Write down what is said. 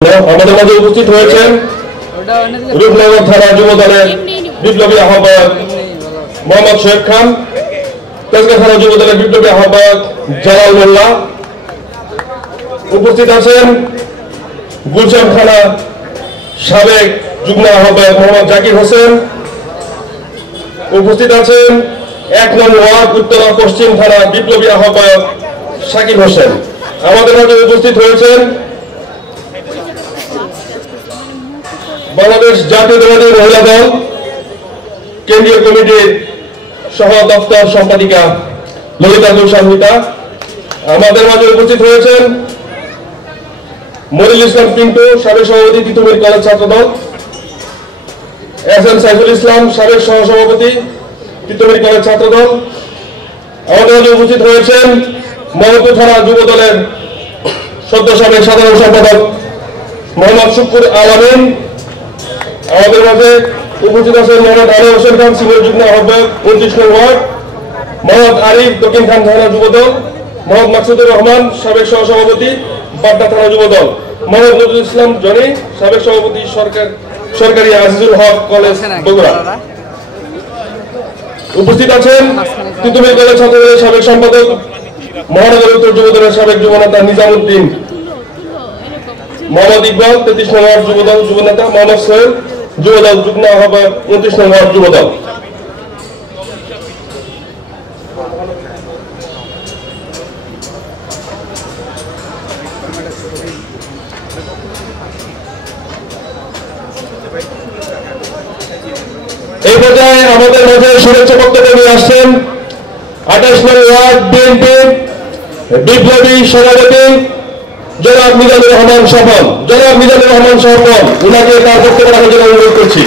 আমাদের মাঝে উপস্থিত হয়েছেন রূপনগর থানা যুব দলের বিপ্লবী আহ্বায়ক মোহাম্মদ শোয়েব খান, তেজগাঁ থানা যুব দলের বিপ্লবী আহ্বায়ক জালাল মোল্লা। উপস্থিত আছেন গুলশান থানা সাবেক যুগ্ম আহ্বায়ক মোহাম্মদ জাকির হোসেন। উপস্থিত আছেন ১ নং ওয়ার্ড উত্তরা পশ্চিম থানা বিপ্লবী আহ্বায়ক শাকিব হোসেন। আমাদের মাঝে উপস্থিত হয়েছেন বাংলাদেশ জাতীয়তাবাদী মহিলা দল কেন্দ্রীয় কমিটির সহ দপ্তর সম্পাদিকা ললিতা গুলশানিতা। আমাদের মাঝে উপস্থিত হয়েছেন মনিরুল ইসলাম পিন্টু, সাবেক সভাপতি তিতুমির কলেজ ছাত্রদল, এস এম সাইফুল ইসলাম, সাবেক সহসভাপতি তিতুমির কলেজ ছাত্রদল। আমাদের মাঝে উপস্থিত হয়েছেন মোহাম্মদপুর থানা যুব দলের সদ্য সাবেক সাধারণ সম্পাদক মোহাম্মদ শুকুর আলামিন। আমাদের মাঝে উপস্থিত আছেন মোহাম্মদ আলী হোসেন খান, সিনিয়র যুগ্ম আহ্বায়ক ২৯ নং ওয়ার্ড, মোহাম্মদ আরিফ, দক্ষিণ খান থানা যুবদল, মোহাম্মদ মাকসুদুর রহমান, সাবেক সহসভাপতি পাটনা থানা যুবদল, মোহাম্মদ নজরুল ইসলাম জনি, সাবেক সভাপতি সরকারি আজিজুল হক কলেজ বগুড়া। উপস্থিত আছেন তিতুমির কলেজ ছাত্রদলের সাবেক সম্পাদক মহানগর উত্তর যুবদলের সাবেক যুবনেতা নিজামুদ্দিন, মোহাম্মদ ইকবাল ৩৩ নং ওয়ার্ড যুবদল যুবনেতা, মোহাম্মদ সোহেল যুবদল যুগ্ম আহ্বায়ক ২৯ নং ওয়ার্ড যুবদল। এই পর্যায়ে আমাদের মাঝে শুভেচ্ছা বক্তব্য নিয়ে আসছেন ২৮ নং ওয়ার্ড বিএনপি বিপ্লবী সভাপতি জনাব মিজানুর রহমান স্বপন। জনাব মিজানুর রহমান স্বপন, উনাকে তার বক্তব্য রাখার জন্য অনুরোধ করছি।